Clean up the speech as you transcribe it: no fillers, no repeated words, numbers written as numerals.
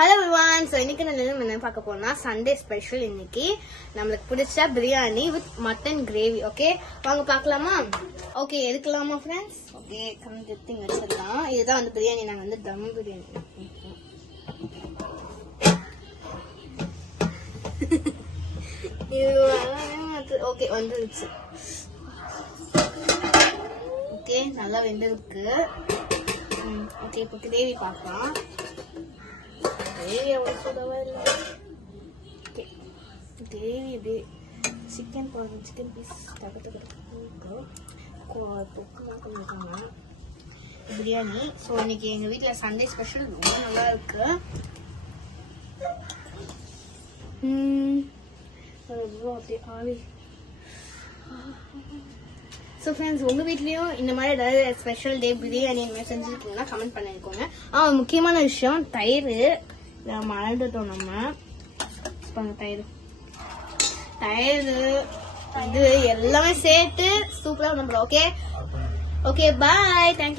Hello everyone. So இன்னைக்கு நான் என்ன பார்க்க போறோம்னா சண்டே ஸ்பெஷல். இன்னைக்கு நம்மளுக்கு பிடிச்ச biryani with mutton gravy. Okay வாங்க பார்க்கலாமா? ஓகே எடுக்கலாமா ஃப்ரெண்ட்ஸ்? ஓகே கம்மிங் வச்சிடலாம். இதுதான் வந்து பிரியாணி. நாங்கள் வந்து தம் பிரியாணி. ஓகே வந்துருச்சு. ஓகே நல்லா வெந்திருக்கு. ஓகே இப்போ கிரேவி பார்க்கலாம். கிரேவி அவ்வளோ சுடவே இல்லை. ஓகே கிரேவி இப்படி சிக்கன் போடணும். சிக்கன் பீஸ் தொக்குலாம் பண்ணிருக்காங்க பிரியாணி. ஸோ இன்னைக்கு எங்கள் வீட்டில் சண்டே ஸ்பெஷல் ரொம்ப நல்லா இருக்கு. அப்படியே ஆவி. ஸோ ஃப்ரெண்ட்ஸ் உங்கள் வீட்லேயும் இந்த மாதிரி ஏதாவது ஸ்பெஷல் டே பிரியாணி இந்த மாதிரி செஞ்சுருக்கீங்கன்னா கமெண்ட் பண்ணியிருக்கோங்க. முக்கியமான விஷயம் தயிர் மறந்துட்டோம் நம்ம. தயிர் இது எல்லாமே சேர்த்து சூப்பராக பண்ணுறோம். Okay okay bye. தேங்க்யூ.